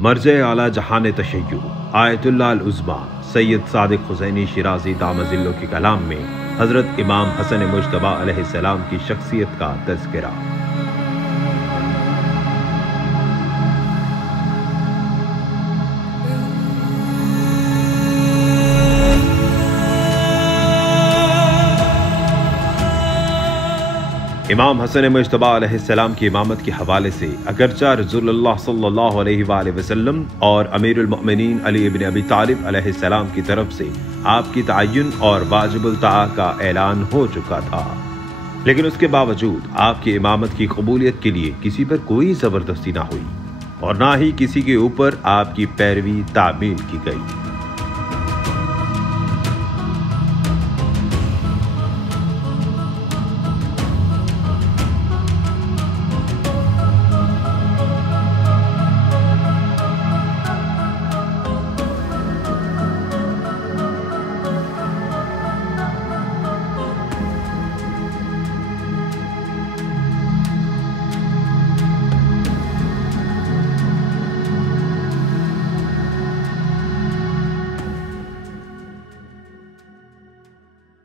मर्ज़े आला जहान तशय्युर आयतुल्लाह अल उज़्मा सैयद सादिक हुसैनी शिराज़ी दामजिल्लो के कलाम में हज़रत इमाम हसन मुज्तबा अलैहिस्सलाम की शख्सियत का तज़किरा। इमाम हसन मुज्तबा अलैहिस्सलाम की इमामत के हवाले से अगरचा रसूलुल्लाह सल्लल्लाहु अलैहि वसल्लम और अमीरुल मोमिनीन अली इब्न अबी तालिब अलैहिस्सलाम की तरफ से आपकी तअय्युन और वाजिबुल तआ का ऐलान हो चुका था, लेकिन उसके बावजूद आपकी इमामत की कबूलियत के लिए किसी पर कोई ज़बरदस्ती ना हुई और ना ही किसी के ऊपर आपकी पैरवी तामील की गई।